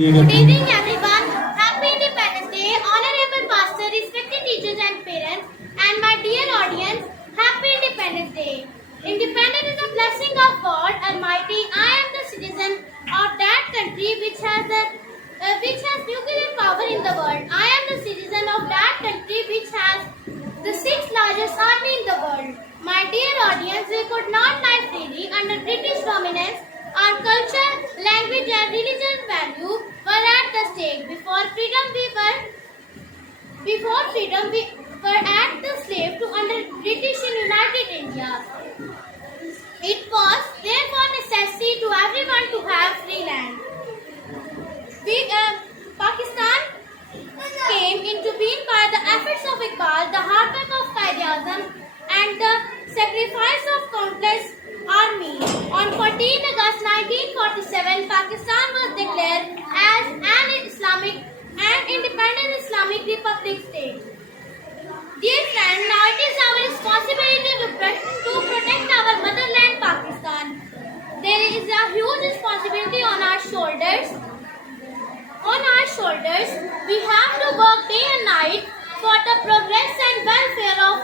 Good evening, everyone. Happy Independence Day, honorable pastor, respected teachers and parents, and my dear audience. Happy Independence Day. Independence is a blessing of God Almighty. I am the citizen of that country which has nuclear power in the world. I am the citizen of that country which has the sixth largest army in the world. My dear audience, we could not live freely under British dominance. Our culture, language, and religious value were at the stake. Before freedom we were at the slave to under British in United India. It was therefore necessary to everyone to have free land. Pakistan came into being by the efforts of Iqbal, the hard work of Quaid-e-Azam, and the sacrifice of countless armies. On 14 August 1947, Pakistan was declared as an independent Islamic Republic state. Dear friends, now it is our responsibility to protect our motherland, Pakistan. There is a huge responsibility on our shoulders. We have to work day and night for the progress and welfare of